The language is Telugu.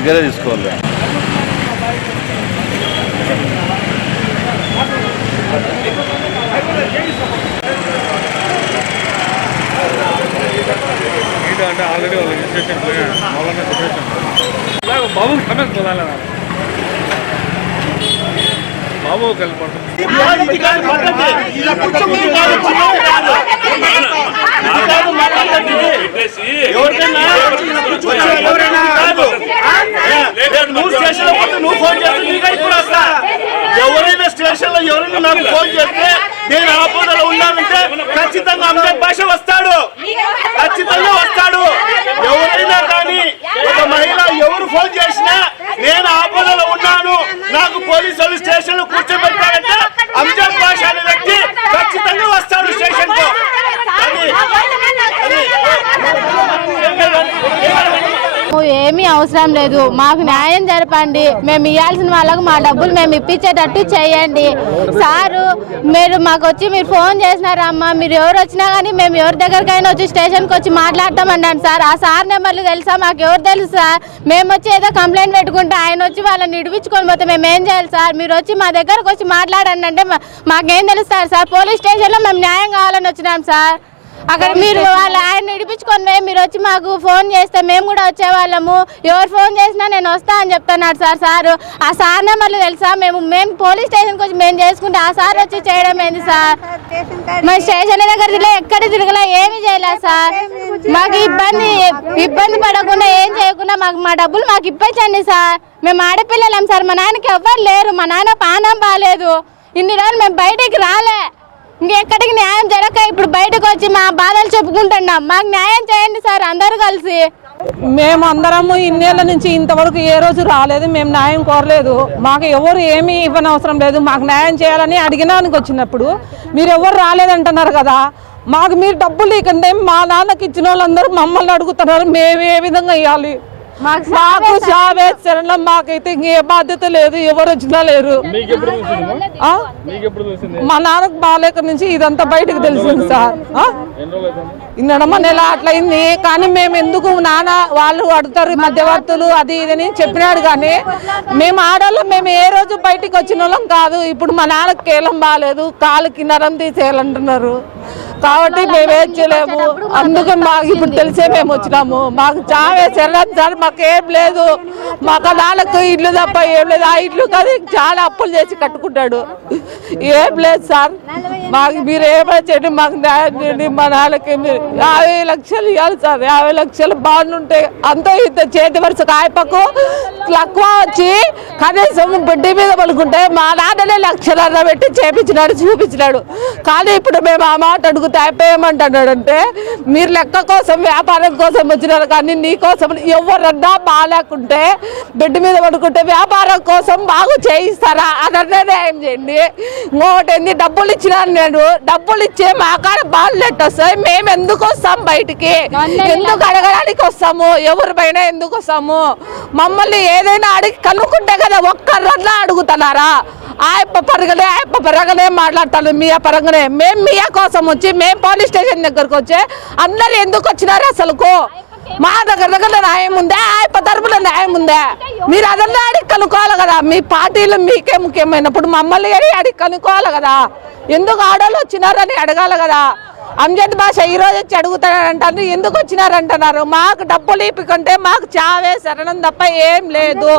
దగ్గరే తీసుకోవాలి. అంటే ఆల్రెడీ వాళ్ళ రిజిస్ట్రేషన్ బాబు కమెంట్ పోదాలి బాబు కలిపి ఎవరైనా స్టేషన్ లో ఎవరైనా నాకు ఫోన్ చేస్తే నేను ఆపదలో ఉన్నానంటే ఖచ్చితంగా అంబేద్ భాష వస్తాడు, ఖచ్చితంగా వస్తాడు. ఎవరైనా కానీ ఒక మహిళ ఎవరు ఫోన్ చేసినా నేను ఆపదలో ఉన్నాను, నాకు పోలీసులు స్టేషన్ లో కూర్చోబెట్టారంటే అంబేద్ భాష అనే వ్యక్తి ఖచ్చితంగా వస్తాడు స్టేషన్ కు. ఏమీ అవసరం లేదు, మాకు న్యాయం జరపండి. మేము ఇవ్వాల్సిన వాళ్ళకు మా డబ్బులు మేము ఇప్పించేటట్టు చేయండి సారు. మీరు మాకు వచ్చి మీరు ఫోన్ చేసినారమ్మా, మీరు ఎవరు వచ్చినా కానీ మేము ఎవరి దగ్గరకైనా వచ్చి స్టేషన్కి వచ్చి మాట్లాడతామన్నాను సార్. ఆ సార్ నెంబర్లు తెలుసా? మాకు ఎవరు తెలుసు సార్? మేము వచ్చి ఏదో కంప్లైంట్ పెట్టుకుంటే ఆయన వచ్చి వాళ్ళని ఇడిపించుకొని పోతే మేము ఏం చేయాలి సార్? మీరు వచ్చి మా దగ్గరకు వచ్చి మాట్లాడండి అంటే మాకేం తెలుస్తారు సార్? పోలీస్ స్టేషన్లో మేము న్యాయం కావాలని వచ్చినాం సార్. అక్కడ మీరు వాళ్ళు ఆయన ఇడిపించుకొని మీరు వచ్చి మాకు ఫోన్ చేస్తే మేము కూడా వచ్చేవాళ్ళము. ఎవరు ఫోన్ చేసినా నేను వస్తా అని చెప్తున్నాడు సార్. సారు ఆ సార్ నెంబర్లు తెలుసా? మేము పోలీస్ స్టేషన్కి వచ్చి మేము చేసుకుంటే ఆ సార్ వచ్చి చేయడం ఏంది సార్? మా స్టేషన్ దగ్గర తిరగలే, ఎక్కడ తిరగలే, ఏమి చేయలేదు సార్. మాకు ఇబ్బంది పడకుండా ఏం చేయకుండా మా డబ్బులు మాకు ఇప్పించండి సార్. మేము ఆడపిల్లలం సార్, మా నాన్నకి ఎవ్వరు లేరు, మా నాన్న పానం బాగాలేదు. ఇన్ని రోజులు మేము బయటికి రాలే, ఇంకెక్కడికి న్యాయం జరగక ఇప్పుడు బయటకు వచ్చి మా బాధలు చెప్పుకుంటున్నాం. మాకు న్యాయం చేయండి సార్ అందరూ కలిసి. మేము అందరము ఇన్నేళ్ల నుంచి ఇంతవరకు ఏ రోజు రాలేదు, మేము న్యాయం కోరలేదు. మాకు ఎవరు ఏమీ ఇవ్వనవసరం లేదు, మాకు న్యాయం చేయాలని అడిగినానికి వచ్చినప్పుడు మీరు ఎవరు రాలేదంటున్నారు కదా. మాకు మీరు డబ్బులు ఇవ్వకండి, మా నాన్నకి ఇచ్చిన వాళ్ళందరూ మమ్మల్ని అడుగుతున్నారు, మేము ఏ విధంగా ఇవ్వాలి? మాకు జావేద్ శరణం, మాకైతే ఇంకే బాధ్యత లేదు, ఎవరు వచ్చినా లేరు. మా నాన్నకు బాలేక నుంచి ఇదంతా బయటకు తెలిసింది సార్. నిన్న నెల అట్లయింది, కానీ మేము ఎందుకు నాన్న వాళ్ళు అడుగుతారు మధ్యవర్తులు అది ఇదని చెప్పినాడు. కానీ మేము ఆడవాళ్ళం, మేము ఏ రోజు బయటికి వచ్చిన వాళ్ళం కాదు. ఇప్పుడు మా నాన్నకు కేలం బాగాలేదు, కాలుకి నరం తీసేయాలంటున్నారు కాబట్టి మేమేం చేయలేము. అందుకని మాకు ఇప్పుడు తెలిసే మేము వచ్చినాము. మాకు చావే శరణం సార్, మాకేం లేదు. మాకు నాన్నకు ఇల్లు తప్ప ఏం లేదు. ఆ ఇల్లు కాదు చాలా అప్పులు చేసి కట్టుకుంటాడు, ఏం లేదు సార్. మాకు మీరు ఏమైనా చేయండి, మాకు న్యాయం చేయండి. మా నాన్నకి 50 లక్షలు ఇవ్వాలి సార్. 50 లక్షలు బాగుంటే అంతా ఇంత చేతి వరుస కాయపకు తక్కువ వచ్చి కనీసం బిడ్డ మీద పడుకుంటే మా నాన్ననే లక్షలన్న పెట్టి చేపించినాడు, చూపించినాడు. కానీ ఇప్పుడు మేము ఆ మాట అడుగుతాం అయిపోయామంటున్నాడంటే మీరు లెక్క కోసం వ్యాపారం కోసం వచ్చినారు, కానీ నీ కోసం ఎవరన్నా బాగాలేకుంటే బిడ్డ మీద పడుకుంటే వ్యాపారం కోసం బాగు చేయిస్తారా? అదన్నా న్యాయం చేయండి. ఇంకోటి ఏంది, డబ్బులు ఇచ్చినాను నేను, డబ్బులు ఇచ్చే మా కాడ బాగులెట్ వస్తాయి. మేము ఎందుకు వస్తాం బయటికి? ఎందుకు అడగడానికి వస్తాము? ఎవరి పైన ఎందుకు వస్తాము? మమ్మల్ని ఏదైనా అడిగి కనుక్కుంటే కదా, ఒక్కరన్నా అడుగుతున్నారా? ఆయప్ప పరగనే మాట్లాడతాను, మియా పరంగానే. మేము మియా కోసం వచ్చి మేము పోలీస్ స్టేషన్ దగ్గరకు వచ్చి అందరు ఎందుకు వచ్చినారు? అసలుకు మా దగ్గర న్యాయం ఉందే, ఆయప్ప తరపున న్యాయం ఉందే? మీరు అదన్నా అడిగి కనుక్కోవాలి కదా. మీ పార్టీలు మీకే ముఖ్యమైనప్పుడు మమ్మల్ని అడిగి కనుక్కోవాలి కదా. ఎందుకు ఆడవాళ్ళు వచ్చినారని అడగాలి కదా. అంబేద్ భాష ఈరోజు వచ్చి అడుగుతారంటారు, ఎందుకు వచ్చినారంటున్నారు? మాకు డబ్బులు ఇప్పుకుంటే మాకు చావే శరణం తప్ప ఏం లేదు.